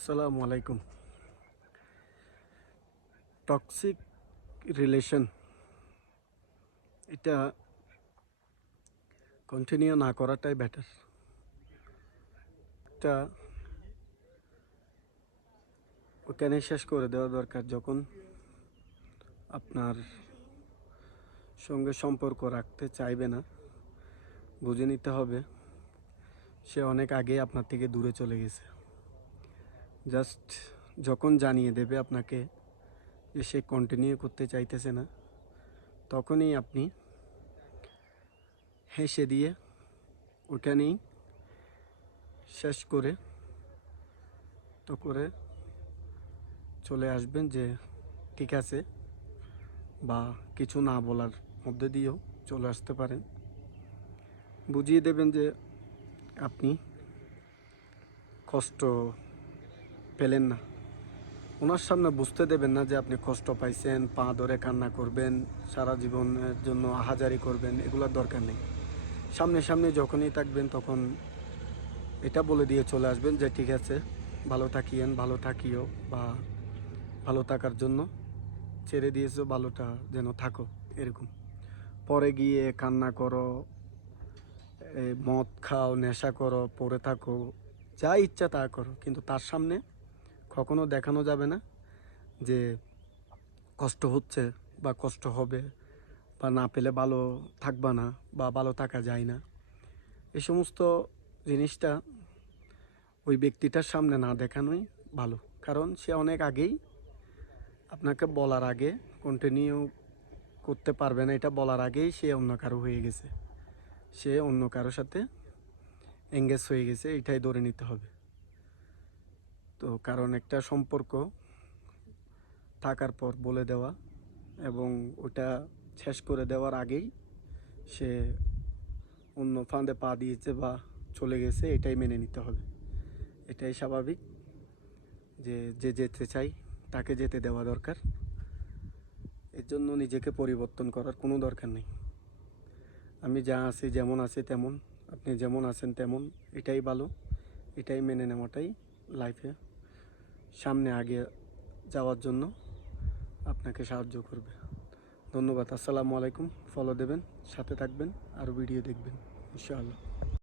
আসসালামু আলাইকুম। Toxic relation এটা কন্টিনিউ না করাটাই বেটার। এটা ওখানে শেষ করে দেওয়া দরকার। যখন আপনার সঙ্গে সম্পর্ক রাখতে চাইবে না, বুঝে নিতে হবে সে অনেক আগে আপনার থেকে দূরে চলে গেছে। জাস্ট যখন জানিয়ে দেবে আপনাকে যে সে কন্টিনিউ করতে চাইতেছে না, তখনই আপনি হেসে দিয়ে ওখানেই শেষ করে চলে আসবেন যে ঠিক আছে, বা কিছু না বলার মধ্যে দিয়েও চলে আসতে পারেন। বুঝিয়ে দেবেন যে আপনি কষ্ট পেলেন না। ওনার সামনে বুঝতে দেবেন না যে আপনি কষ্ট পাইছেন, পা ধরে কান্না করবেন, সারা জীবনের জন্য আহাজারি করবেন, এগুলোর দরকার নেই। সামনে সামনে যখনই থাকবেন তখন এটা বলে দিয়ে চলে আসবেন যে ঠিক আছে, ভালো থাকিও, বা ভালো থাকার জন্য ছেড়ে দিয়েছো, ভালোটা যেন থাকো, এরকম। পরে গিয়ে কান্না করো, মদ খাও, নেশা করো, পড়ে থাকো, যা ইচ্ছা তা করো, কিন্তু তার সামনে কখনো দেখানো যাবে না যে কষ্ট হচ্ছে বা কষ্ট হবে, বা না পেলে ভালো থাকবা না, বা ভালো থাকা যায় না। এই সমস্ত জিনিসটা ওই ব্যক্তিটার সামনে না দেখানোই ভালো। কারণ সে অনেক আগেই আপনাকে বলার আগে, কন্টিনিউ করতে পারবে না এটা বলার আগেই সে অন্য কারো হয়ে গেছে, সে অন্য কারোর সাথে এঙ্গেজ হয়ে গেছে, এটাই ধরে নিতে হবে। তো কারণ একটা সম্পর্ক থাকার পর বলে দেওয়া এবং ওটা শেষ করে দেওয়ার আগেই সে অন্য ফাঁদে পা দিয়েছে বা চলে গেছে, এটাই মেনে নিতে হবে। এটাই স্বাভাবিক যে যে যেতে চাই তাকে যেতে দেওয়া দরকার। এর জন্য নিজেকে পরিবর্তন করার কোনো দরকার নেই। আমি যা আছি, যেমন আছি তেমন, আপনি যেমন আছেন তেমন, এটাই ভালো। এটাই মেনে নেওয়াটাই লাইফে সামনে আগে যাওয়ার জন্য আপনাকে সাহায্য করবে। ধন্যবাদ। আসসালামু আলাইকুম। ফলো দেবেন, সাথে থাকবেন, আর ভিডিও দেখবেন ইনশাআল্লাহ।